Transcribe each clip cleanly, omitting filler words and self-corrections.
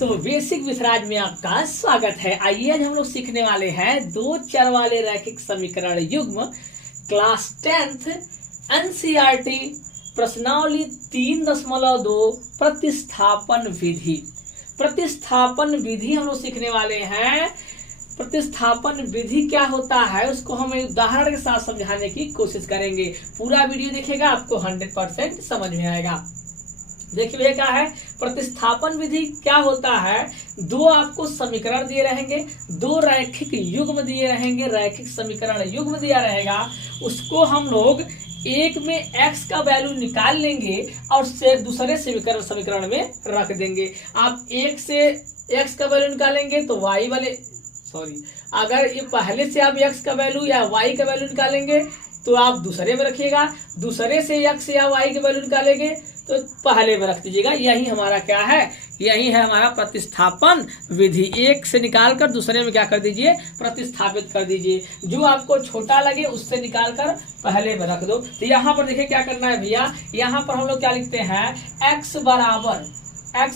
दोस्तों, बेसिक विसराज में आपका स्वागत है। आइए आज हम लोग सीखने वाले हैं दो चर वाले रैखिक समीकरण युग्म क्लास 10th एनसीईआरटी प्रश्नावली 3.2 प्रतिस्थापन विधि। प्रतिस्थापन विधि हम लोग सीखने वाले हैं। प्रतिस्थापन विधि क्या होता है उसको हम एक उदाहरण के साथ समझाने की कोशिश करेंगे। पूरा वीडियो देखिएगा, आपको 100% समझ में आएगा। देखिए क्या है प्रतिस्थापन विधि, क्या होता है। दो आपको समीकरण दिए रहेंगे, दो रैखिक युग्म दिए रहेंगे, रैखिक समीकरण युग्म दिया रहेगा। उसको हम लोग एक में x का वैल्यू निकाल लेंगे और से दूसरे समीकरण में रख देंगे। आप एक से x का वैल्यू निकालेंगे तो y वाले अगर ये पहले से आप x का वैल्यू या y का वैल्यू निकालेंगे तो आप दूसरे में रखिएगा, दूसरे से x या y का वैल्यू निकालेंगे तो पहले में रख दीजिएगा। यही हमारा क्या है, यही है हमारा प्रतिस्थापन विधि। एक से निकाल कर दूसरे में क्या कर दीजिए, प्रतिस्थापित कर दीजिए। जो आपको छोटा लगे उससे निकाल कर पहले में रख दो। तो यहाँ पर देखिए क्या करना है भैया, यहाँ पर हम लोग क्या लिखते हैं, x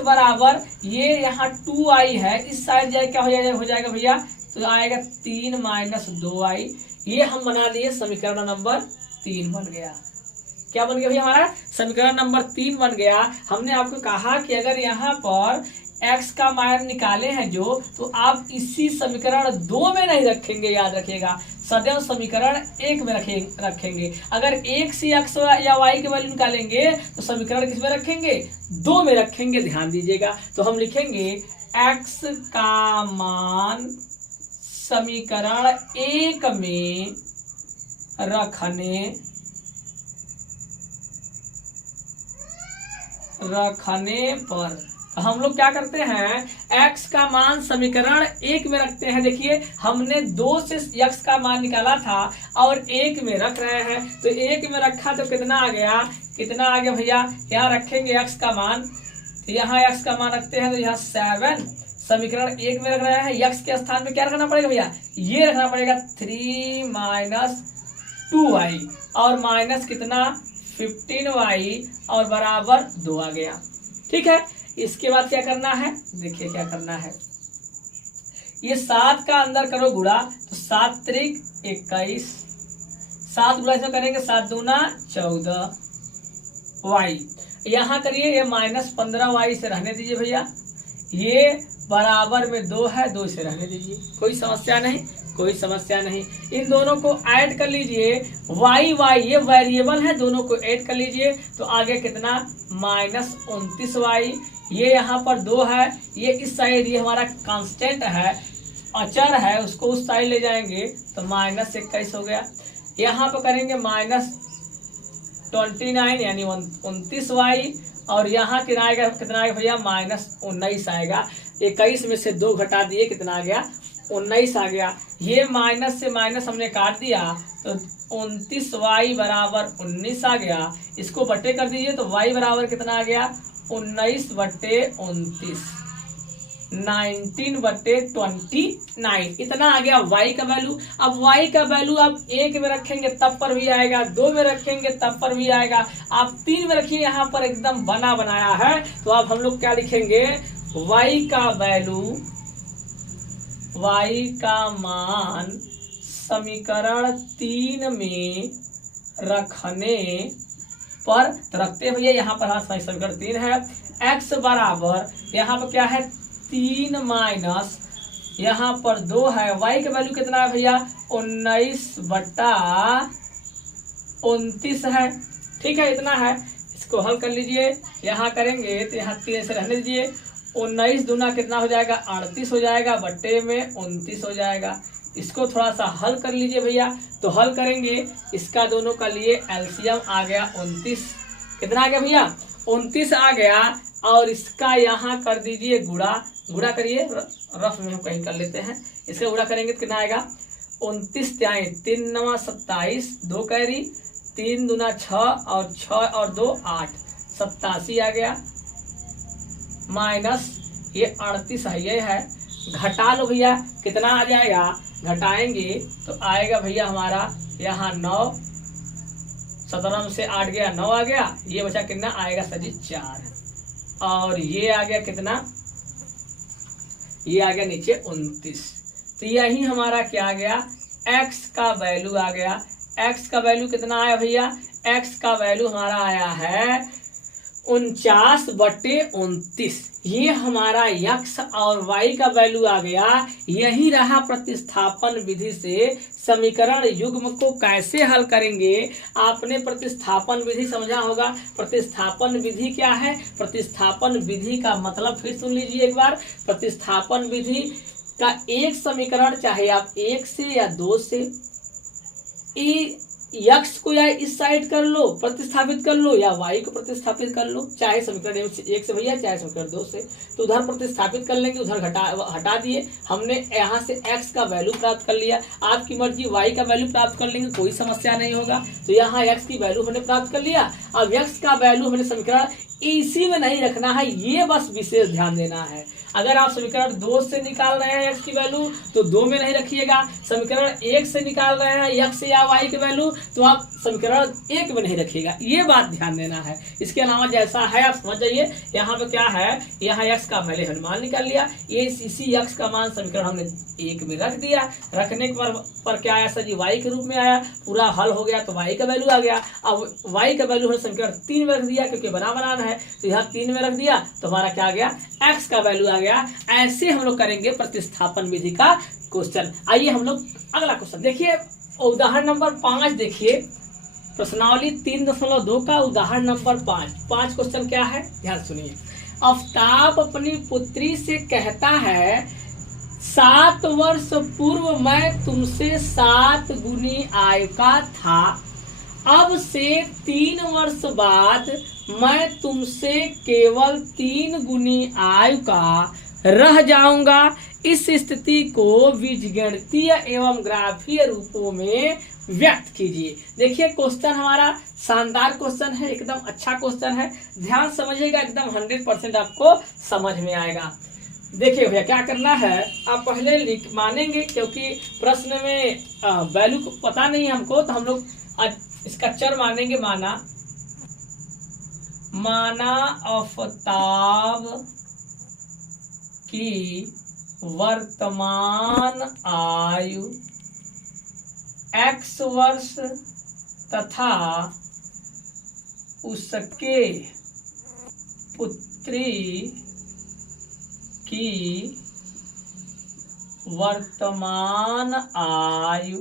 बराबर ये यहाँ 2i है, इस साइड जाए क्या हो जाएगा भैया, तो आएगा 3 - 2i। ये हम बना दिए समीकरण नंबर 3 बन गया। क्या बन गया भैया, हमारा समीकरण नंबर 3 बन गया। हमने आपको कहा कि अगर यहाँ पर x का मान निकाले हैं जो, तो आप इसी समीकरण 2 में नहीं रखेंगे, याद रखिएगा। सदैव समीकरण 1 में रखेंगे। अगर 1 से x या y के वैल्यू निकालेंगे तो समीकरण किस में रखेंगे, 2 में रखेंगे, ध्यान दीजिएगा। तो हम लिखेंगे x का मान समीकरण 1 में रखने पर हम लोग क्या करते हैं, x का मान समीकरण 1 में रखते हैं। देखिए हमने 2 से x का मान निकाला था और 1 में रख रहे हैं, तो 1 में रखा तो कितना आ गया भैया, यहाँ रखेंगे x का मान, तो यहाँ x का मान रखते हैं तो यहाँ 7 समीकरण 1 में रख रहे हैं। x के स्थान पे क्या रखना पड़ेगा भैया, ये रखना पड़ेगा 3 - 2i और माइनस कितना 15y और बराबर 2 आ गया। ठीक है, इसके बाद क्या करना है, देखिए क्या करना है, ये 7 का अंदर करो गुणा, तो 7 × 3 = 21, 7 गुणा से करेंगे 7 × 2 = 14y। यहाँ करिए ये -15y से रहने दीजिए भैया, ये बराबर में 2 है, 2 से रहने दीजिए, कोई समस्या नहीं। इन दोनों को ऐड कर लीजिए, y ये वेरिएबल है, दोनों को ऐड कर लीजिए तो आगे कितना -29y। ये यहाँ पर 2 है, ये इस साइड ये हमारा कांस्टेंट है, अचर है, उसको उस साइड ले जाएंगे तो -21 हो गया। यहाँ पर करेंगे -29 यानी 29y और यहाँ कितना आएगा भैया, -19 आएगा। 21 में से 2 घटा दिए, कितना आ गया, 19 आ गया। ये माइनस से माइनस हमने काट दिया तो 29y बराबर 19 आ गया। इसको बट्टे कर दीजिए तो y बराबर कितना आ गया, 19/29, 19/29 इतना आ गया y का वैल्यू। अब y का वैल्यू आप 1 में रखेंगे तब पर भी आएगा, 2 में रखेंगे तब पर भी आएगा, आप 3 में रखिए, यहाँ पर एकदम बनाया है। तो अब हम लोग क्या लिखेंगे, y का मान समीकरण 3 में रखने पर, तो रखते हैं भैया यहाँ पर, हाँ समीकरण 3 है। x बराबर यहाँ पर क्या है 3 माइनस यहाँ पर 2 है, y का वैल्यू कितना है भैया 19/29 है। ठीक है, इतना है, इसको हल कर लीजिए। यहाँ करेंगे तो यहाँ 3 से रहने दीजिए, 19 दूना कितना हो जाएगा 38 हो जाएगा, बट्टे में 29 हो जाएगा। इसको थोड़ा सा हल कर लीजिए भैया, तो हल करेंगे, इसका दोनों का लिए एलसीएम आ गया 29, कितना आ गया भैया 29 आ गया। और इसका यहाँ कर दीजिए गुणा करिए, रफ में हम कहीं कर लेते हैं, इसका गुणा करेंगे तो कितना आएगा 29 × 3 = 27, 2 कैरी, 3 दूना 6 और 6 और 2 8, 87 आ गया, माइनस ये 38 है, ये है, घटा लो भैया, कितना आ जाएगा, घटाएंगे तो आएगा भैया हमारा यहाँ 9, 17 से 8 गया 9 आ गया, ये बचा कितना आएगा सर जी 4, और ये आ गया कितना ये आ गया नीचे 29। तो यही हमारा क्या आ गया, x का वैल्यू आ गया। x का वैल्यू कितना आया भैया, x का वैल्यू हमारा आया है 49/29। ये हमारा x और y का वैल्यू आ गया। यही रहा प्रतिस्थापन विधि से समीकरण युग्म को कैसे हल करेंगे। आपने प्रतिस्थापन विधि समझा होगा। प्रतिस्थापन विधि क्या है, प्रतिस्थापन विधि का मतलब फिर सुन लीजिए एक बार। प्रतिस्थापन विधि का एक समीकरण, चाहे आप 1 से या 2 से, x को या इस साइड कर लो प्रतिस्थापित कर लो, या y को प्रतिस्थापित कर लो, चाहे समीकरण 1 से भैया चाहे समीकरण 2 से। तो उधर प्रतिस्थापित कर लेंगे, उधर हटा दिए, हमने यहाँ से x का वैल्यू प्राप्त कर लिया। आपकी मर्जी y का वैल्यू प्राप्त कर लेंगे, कोई समस्या नहीं होगा। तो यहाँ x की वैल्यू हमने प्राप्त कर लिया। अब x का वैल्यू हमने समीकरण इसी में नहीं रखना है, ये बस विशेष ध्यान देना है। अगर आप समीकरण 2 से निकाल रहे हैं x की वैल्यू तो 2 में नहीं रखिएगा। समीकरण 1 से निकाल रहे हैं x या y की वैल्यू तो आप समीकरण 1 में नहीं रखिएगा, ये बात ध्यान देना है। इसके अलावा जैसा है आप समझ जाइए। यहाँ पे क्या है, यहाँ x का पहले हमने मान निकाल लिया, ये इसी x का मान समीकरण हमने 1 में रख दिया। रखने के पर क्या आया सर जी, y के रूप में आया, पूरा हल हो गया तो y का वैल्यू आ गया। अब y का वैल्यू हमने समीकरण 3 में रख दिया, क्योंकि बराबर है तो यहाँ 3 में रख दिया तो हमारा क्या आ गया, x का वैल्यू आ गया। ऐसे हम लोग करेंगे प्रतिस्थापन विधि का क्वेश्चन। आइए हम लोग अगला क्वेश्चन देखिए, उदाहरण नंबर 5 देखिए, प्रश्नावली 3.2 का उदाहरण नंबर 5 क्वेश्चन क्या है, ध्यान सुनिए। आफ्ताब अपनी पुत्री से कहता है 7 वर्ष पूर्व मैं तुमसे 7 गुनी आय का था, अब से 3 वर्ष बाद मैं तुमसे केवल 3 गुनी आयु का रह जाऊंगा। इस स्थिति को बीजगणितीय एवं ग्राफीय रूपों में व्यक्त कीजिए। देखिए क्वेश्चन हमारा शानदार क्वेश्चन है, एकदम अच्छा क्वेश्चन है, ध्यान समझिएगा, एकदम 100% आपको समझ में आएगा। देखिए भैया क्या करना है, आप पहले मानेंगे, क्योंकि प्रश्न में वैल्यू को पता नहीं हमको, तो हम लोग इसका चर मानेंगे। माना आफ्ताब की वर्तमान आयु x वर्ष तथा उसके पुत्री की वर्तमान आयु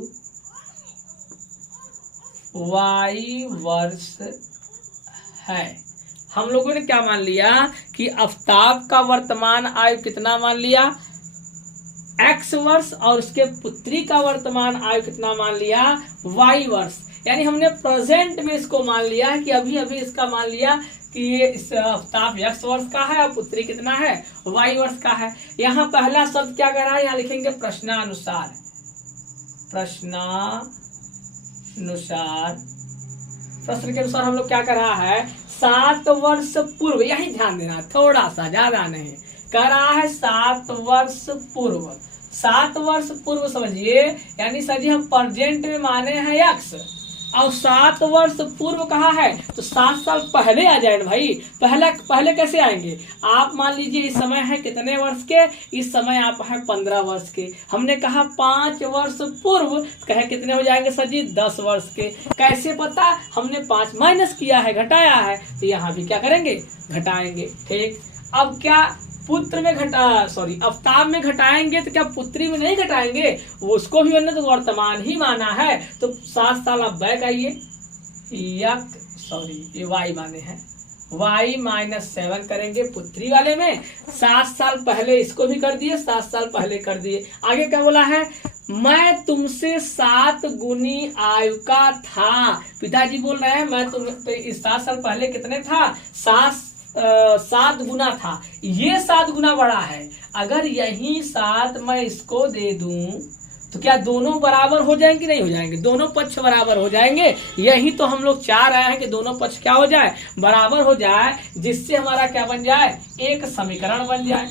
y वर्ष है। हम लोगों ने क्या मान लिया कि आफ्ताब का वर्तमान आयु कितना मान लिया, x वर्ष, और उसके पुत्री का वर्तमान आयु कितना मान लिया, y वर्ष। यानी हमने प्रेजेंट में इसको मान लिया कि अभी अभी इसका मान लिया कि ये इस आफ्ताब x वर्ष का है और पुत्री कितना है, y वर्ष का है। यहाँ पहला शब्द क्या कह रहा है, यहाँ लिखेंगे प्रश्नानुसार। प्रश्न के अनुसार हम लोग क्या कर रहा है, 7 वर्ष पूर्व, यही ध्यान देना, थोड़ा सा, ज्यादा नहीं, कर रहा है 7 वर्ष पूर्व। 7 वर्ष पूर्व समझिए, यानी सर जी हम प्रेजेंट में माने हैं x, और 7 वर्ष पूर्व कहा है तो 7 साल पहले आ जाए भाई। पहले कैसे आएंगे, आप मान लीजिए इस समय है कितने वर्ष के, इस समय आप है 15 वर्ष के। हमने कहा 5 वर्ष पूर्व, कहे कितने हो जाएंगे सर जी, 10 वर्ष के। कैसे पता, हमने 5 माइनस किया है, घटाया है, तो यहाँ भी क्या करेंगे, घटाएंगे। ठीक, अब क्या पुत्र में आफ्ताब में घटाएंगे तो क्या पुत्री में नहीं घटाएंगे, वो उसको भी हमने तो वर्तमान ही माना है। तो 7 साल आप बैक आइए, ये y माने हैं, y -7 करेंगे पुत्री वाले में। 7 साल पहले इसको भी कर दिए, 7 साल पहले कर दिए। आगे क्या बोला है, मैं तुमसे 7 गुनी आयु का था। पिताजी बोल रहे हैं मैं तुम तो इस 7 साल पहले कितने था, 7 गुना था। ये 7 गुना बड़ा है। अगर यही 7 मैं इसको दे दूं तो क्या दोनों बराबर हो जाएंगे, नहीं हो जाएंगे, दोनों पक्ष बराबर हो जाएंगे। यही तो हम लोग चाह रहे हैं कि दोनों पक्ष क्या हो जाए, बराबर हो जाए, जिससे हमारा क्या बन जाए, एक समीकरण बन जाए।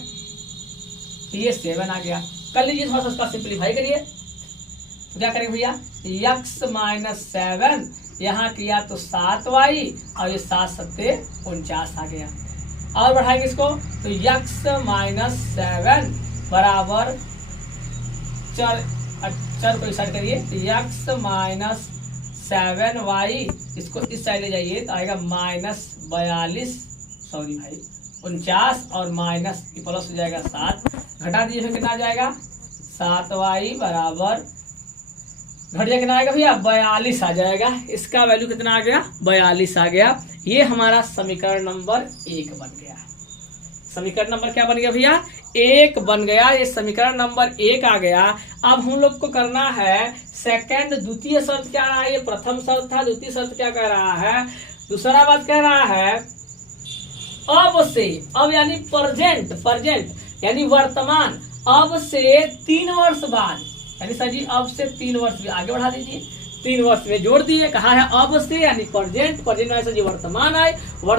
तो ये 7 आ गया। कर लीजिए थोड़ा सा, उसका सिंप्लीफाई करिए। तो क्या करेंगे भैया, x -7 यहाँ किया तो 7y, और ये 7 सत्ते 49 आ गया। और बढ़ाएंगे इसको तो x -7 बराबर चर को स्टार्ट करिए, x माइनस 7y, इसको इस साइड ले जाइए तो आएगा माइनस 42, सॉरी भाई 49, और माइनस प्लस हो जाएगा 7, घटा दीजिए कितना आ जाएगा 7y बराबर, घट जाए कितना आएगा भैया 42 आ जाएगा। इसका वैल्यू कितना आ गया 42 आ गया। ये हमारा समीकरण नंबर 1 बन गया। समीकरण नंबर क्या बन गया भैया 1 बन गया। ये समीकरण नंबर 1 आ गया। अब हम लोग को करना है सेकंड, द्वितीय शर्त क्या रहा है, ये प्रथम शर्त था, द्वितीय शर्त क्या कह रहा है, दूसरा बात कह रहा है अब से, अब यानी प्रेजेंट यानी वर्तमान, अब से 3 वर्ष बाद, यानी सर जी अब से 3 वर्ष भी आगे बढ़ा दीजिए, 3 वर्ष में जोड़ दिए, कहा है अब से यानी प्रेजेंट में सर जी वर्तमान आए, अब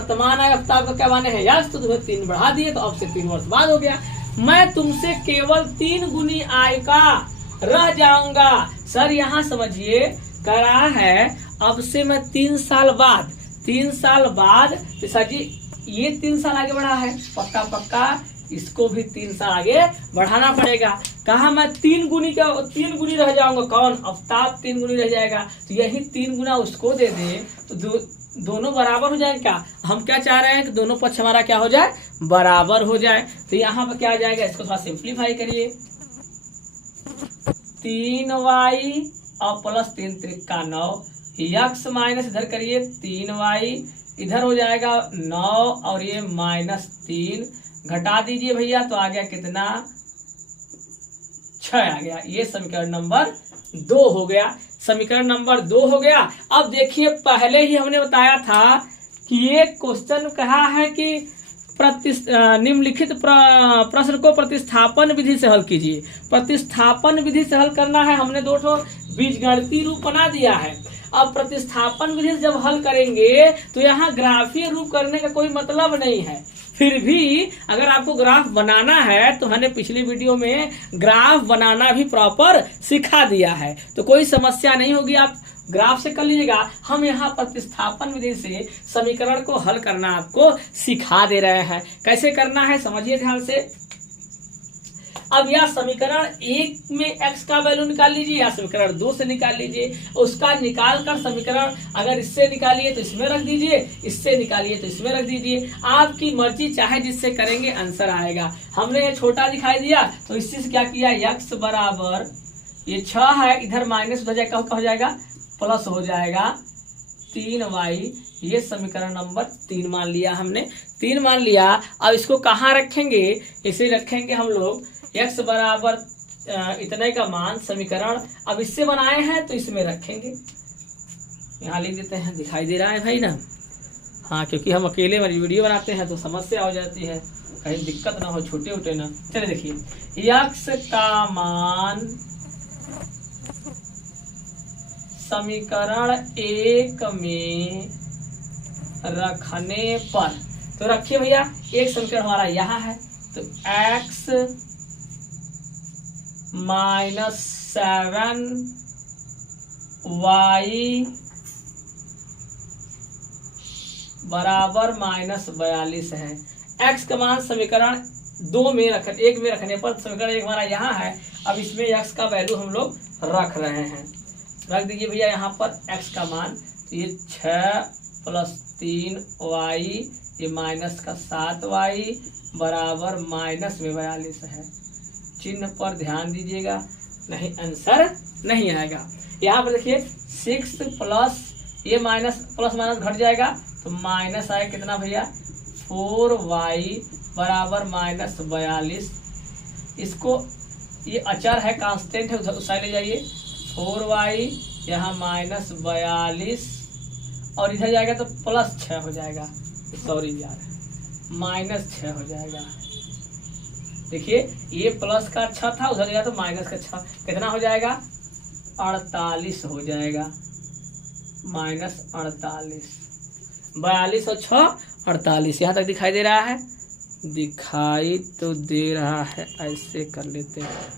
आपका क्या माने है यस, तो तुम्हें 3 बढ़ा दिए तो अब से 3 वर्ष बाद हो गया। मैं तुमसे केवल 3 गुनी आय का रह जाऊंगा। सर यहाँ समझिए कह रहा है अब से मैं 3 साल बाद तो सर जी ये 3 साल आगे बढ़ा है, पक्का इसको भी 3 साल आगे बढ़ाना पड़ेगा। कहा मैं 3 गुनी रह जाऊंगा, कौन आफ्ताब 3 गुनी रह जाएगा, तो यही 3 गुना उसको दे दे तो दोनों बराबर हो जाएंगे। क्या हम क्या चाह रहे हैं कि दोनों पक्ष हमारा क्या हो जाए बराबर हो जाए। तो यहाँ पर क्या आ जाएगा, इसको थोड़ा सिंप्लीफाई करिए, 3y और प्लस 3 त्रिका 9, x माइनस इधर करिए 3y, इधर हो जाएगा 9 और ये माइनस 3, घटा दीजिए भैया तो आ गया कितना 6 आ गया। ये समीकरण नंबर 2 हो गया। समीकरण नंबर 2 हो गया। अब देखिए पहले ही हमने बताया था कि ये क्वेश्चन कहा है कि निम्नलिखित प्रश्न को प्रतिस्थापन विधि से हल कीजिए। प्रतिस्थापन विधि से हल करना है, हमने 2 बीजगणितीय रूप बना दिया है। अब प्रतिस्थापन विधि से जब हल करेंगे तो यहाँ ग्राफीय रूप करने का कोई मतलब नहीं है। फिर भी अगर आपको ग्राफ बनाना है तो मैंने पिछली वीडियो में ग्राफ बनाना भी प्रॉपर सिखा दिया है, तो कोई समस्या नहीं होगी, आप ग्राफ से कर लीजिएगा। हम यहाँ प्रतिस्थापन विधि से समीकरण को हल करना आपको सिखा दे रहे हैं। कैसे करना है समझिए ध्यान से। अब यह समीकरण 1 में x का वैल्यू निकाल लीजिए या समीकरण 2 से निकाल लीजिए। उसका निकाल कर समीकरण अगर इससे निकालिए तो इसमें रख दीजिए, इससे निकालिए तो इसमें रख दीजिए, आपकी मर्जी, चाहे जिससे करेंगे आंसर आएगा। हमने ये छोटा दिखाई दिया तो इससे क्या किया, x बराबर ये 6 है, इधर माइनस हो जाएगा, क्या हो जाएगा प्लस हो जाएगा 3y। ये समीकरण नंबर 3 मान लिया हमने, 3 मान लिया। अब इसको कहाँ रखेंगे, इसे रखेंगे हम लोग x बराबर इतने का मान, समीकरण अब इससे बनाए हैं तो इसमें रखेंगे, यहाँ लिख देते हैं, दिखाई दे रहा है भाई ना। हाँ, क्योंकि हम अकेले वाली वीडियो बनाते हैं तो समस्या हो जाती है, कहीं दिक्कत ना हो, छोटे उठे ना। चलिए देखिए x का मान समीकरण 1 में रखने पर, तो रखिए भैया, एक समीकरण हमारा यहाँ है तो x माइनस 7y बराबर माइनस 42 है। x का मान समीकरण 2 में 1 में रखने पर, समीकरण 1 हमारा यहाँ है, अब इसमें x का वैल्यू हम लोग रख रहे हैं। रख दीजिए भैया यहाँ पर x का मान, तो ये 6 प्लस 3y, ये माइनस का 7y बराबर माइनस में 42 है। चिन्ह पर ध्यान दीजिएगा, नहीं आंसर नहीं आएगा। यहाँ पर देखिए 6 प्लस ये माइनस प्लस माइनस घट जाएगा तो माइनस आए कितना भैया 4y बराबर माइनस 42। इसको ये अचर है, कांस्टेंट है, उस साइड ले जाइए, 4y यहाँ माइनस 42 और इधर जाएगा तो प्लस 6 हो जाएगा, सॉरी यार माइनस 6 हो जाएगा। देखिए ये प्लस का 6 था, उधर गया तो माइनस का 6, कितना हो जाएगा 48 हो जाएगा, माइनस 48, 42 और 6 48। यहाँ तक दिखाई दे रहा है, दिखाई तो दे रहा है, ऐसे कर लेते हैं,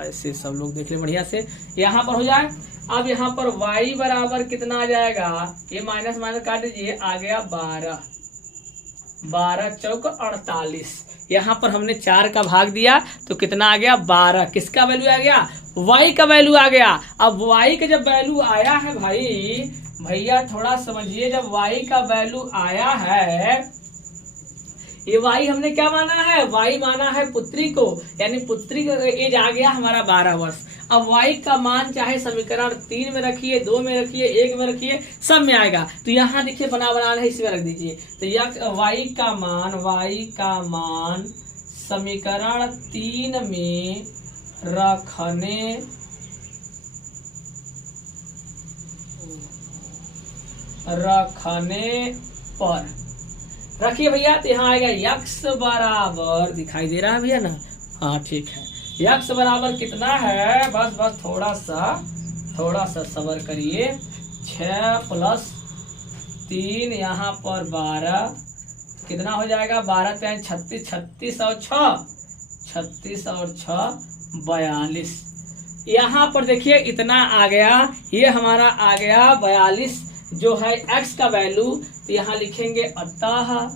ऐसे सब लोग देख ले बढ़िया से। यहाँ पर हो जाए, अब यहाँ पर y बराबर कितना आ जाएगा, ये माइनस माइनस काट दीजिए, आ गया 12, 12 चौक 48। यहाँ पर हमने 4 का भाग दिया तो कितना आ गया 12। किसका वैल्यू आ गया, y का वैल्यू आ गया। अब y का जब वैल्यू आया है भाई, भैया थोड़ा समझिए, जब y का वैल्यू आया है, ये y हमने क्या माना है, y माना है पुत्री को, यानी पुत्री का एज आ गया हमारा 12 वर्ष। अब y का मान चाहे समीकरण 3 में रखिए, 2 में रखिए, 1 में रखिए, सब में आएगा। तो यहाँ देखिए बना है, इसमें रख दीजिए। तो y का मान समीकरण 3 में रखने पर रखिए भैया, तो यहाँ आएगा x बराबर, दिखाई दे रहा है भैया ना, हाँ ठीक है। x बराबर कितना है, बस थोड़ा सा सब्र करिए। 6 + 3 यहाँ पर 12, कितना हो जाएगा, 12 3 36, 36 और 6 42। यहाँ पर देखिए इतना आ गया, ये हमारा आ गया 42 जो है x का वैल्यू। तो यहाँ लिखेंगे अतः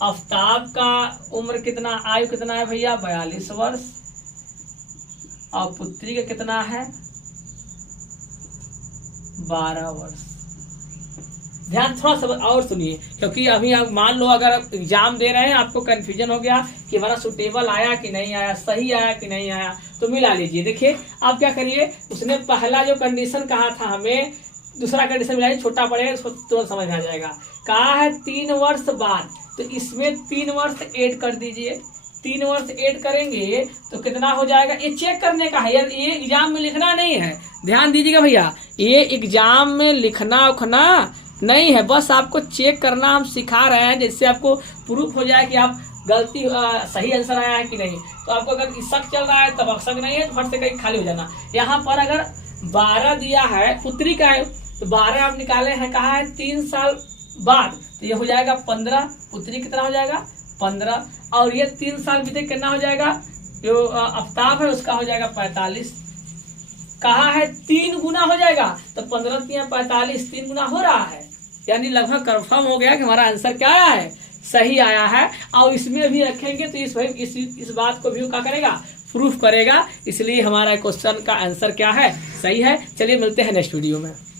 आफ्ताब का उम्र कितना, आयु कितना है भैया 42 वर्ष, और पुत्री का कितना है 12 वर्ष। ध्यान थोड़ा सा और सुनिए, क्योंकि अभी आप मान लो अगर एग्जाम दे रहे हैं, आपको कंफ्यूजन हो गया कि हमारा सुटेबल आया कि नहीं आया, सही आया कि नहीं आया, तो मिला लीजिए। देखिए आप क्या करिए, उसने पहला जो कंडीशन कहा था हमें, दूसरा कंडीशन मिलाइए, छोटा पड़ेगा उसको तुरंत समझ में आ जाएगा। कहा है 3 वर्ष बाद, तो इसमें 3 वर्ष ऐड कर दीजिए। 3 वर्ष ऐड करेंगे तो कितना हो जाएगा, ये चेक करने का है, ये एग्जाम में लिखना नहीं है, ध्यान दीजिएगा भैया, ये एग्जाम में लिखना उखना नहीं है, बस आपको चेक करना हम सिखा रहे हैं, जिससे आपको प्रूफ हो जाए कि आप गलती सही आंसर आया है कि नहीं। तो आपको अगर शक चल रहा है तब शक नहीं है, तो फट से कहीं खाली हो जाना। यहाँ पर अगर 12 दिया है, पुत्री का है, तो 12 आप निकाले हैं, कहा है 3 साल बाद, तो ये हो जाएगा 15, पुत्री कितना हो जाएगा 15, और ये 3 साल बीते कितना हो जाएगा, जो आफ्ताब है उसका हो जाएगा 45। कहा है 3 गुना हो जाएगा, तो 15 3 45, 3 गुना हो रहा है, यानी लगभग कंफर्म हो गया कि हमारा आंसर क्या आया है, सही आया है। और इसमें भी रखेंगे तो इस बात को भी क्या करेगा, प्रूफ करेगा, इसलिए हमारा क्वेश्चन का आंसर क्या है, सही है। चलिए मिलते हैं नेक्स्ट वीडियो में।